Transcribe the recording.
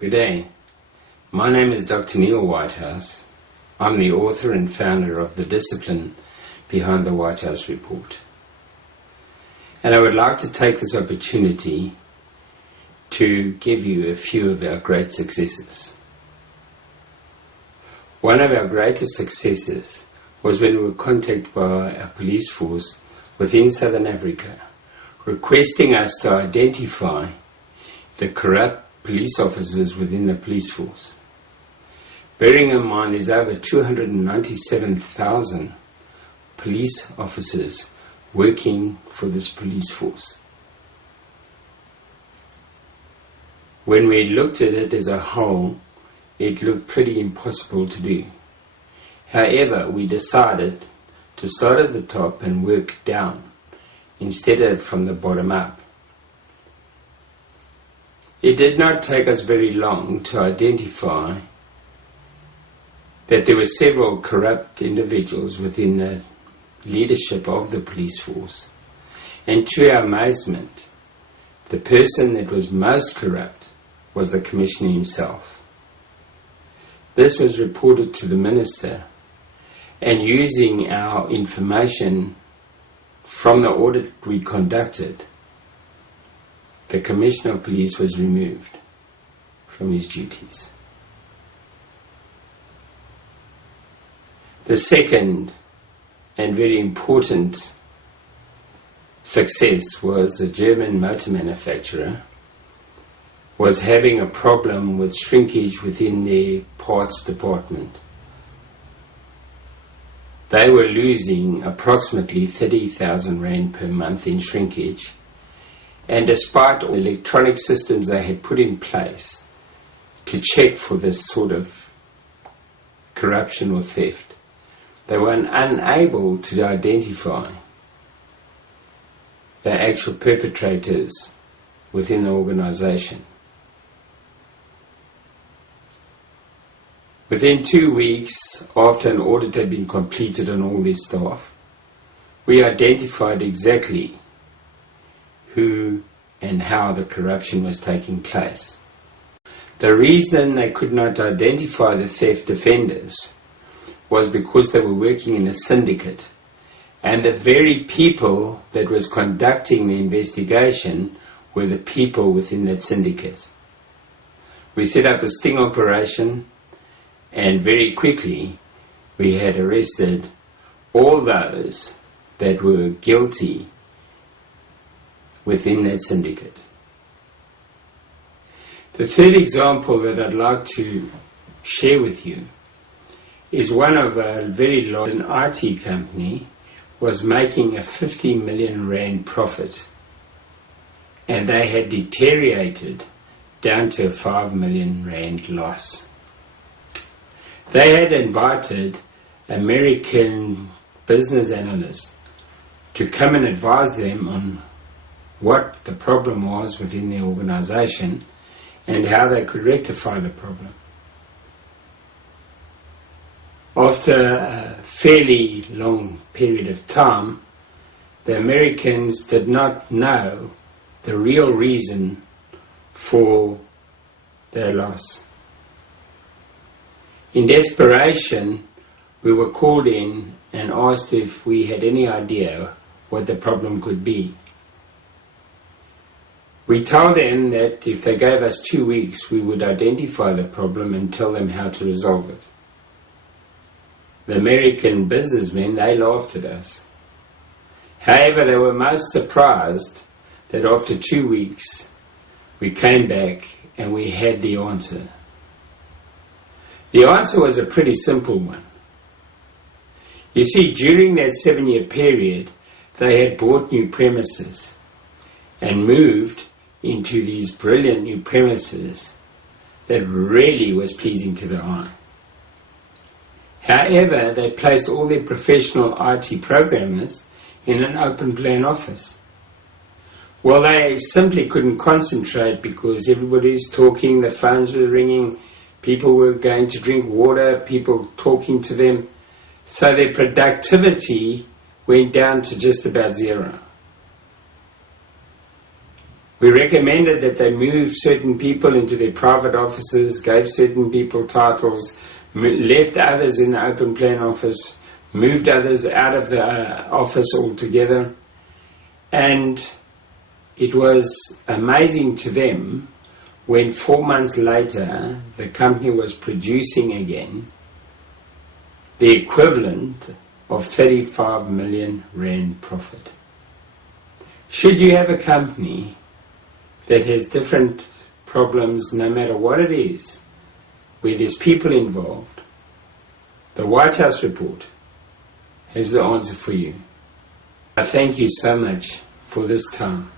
Good day. My name is Dr. Neil Whitehouse. I'm the author and founder of The Discipline Behind the Whitehouse Report. And I would like to take this opportunity to give you a few of our great successes. One of our greatest successes was when we were contacted by our police force within Southern Africa, requesting us to identify the corrupt police officers within the police force. Bearing in mind there's over 297,000 police officers working for this police force. When we looked at it as a whole, it looked pretty impossible to do. However, we decided to start at the top and work down instead of from the bottom up. It did not take us very long to identify that there were several corrupt individuals within the leadership of the police force. And to our amazement, the person that was most corrupt was the Commissioner himself. This was reported to the Minister, and using our information from the audit we conducted, the Commissioner of Police was removed from his duties. The second and very important success was the German motor manufacturer was having a problem with shrinkage within their parts department. They were losing approximately 30,000 Rand per month in shrinkage. And despite all the electronic systems they had put in place to check for this sort of corruption or theft, they were unable to identify the actual perpetrators within the organization. Within 2 weeks after an audit had been completed on all their staff, we identified exactly who and how the corruption was taking place. The reason they could not identify the theft offenders was because they were working in a syndicate, and the very people that was conducting the investigation were the people within that syndicate. We set up a sting operation, and very quickly we had arrested all those that were guilty within that syndicate. The third example that I'd like to share with you is one of a very large IT company was making a 50 million Rand profit, and they had deteriorated down to a 5 million Rand loss. They had invited American business analysts to come and advise them on what the problem was within the organization and how they could rectify the problem. After a fairly long period of time, the Americans did not know the real reason for their loss. In desperation, we were called in and asked if we had any idea what the problem could be. We told them that if they gave us 2 weeks, we would identify the problem and tell them how to resolve it. The American businessmen, they laughed at us. However, they were most surprised that after 2 weeks, we came back and we had the answer. The answer was a pretty simple one. You see, during that 7-year period, they had bought new premises and moved into these brilliant new premises that really was pleasing to the eye. However, they placed all their professional IT programmers in an open plan office. Well, they simply couldn't concentrate because everybody's talking, the phones were ringing, people were going to drink water, people talking to them. So their productivity went down to just about zero. We recommended that they move certain people into their private offices, gave certain people titles, left others in the open plan office, moved others out of the office altogether. And it was amazing to them when 4 months later the company was producing again the equivalent of 35 million rand profit. Should you have a company that has different problems, no matter what it is, where there's people involved, the White House report has the answer for you. I thank you so much for this time.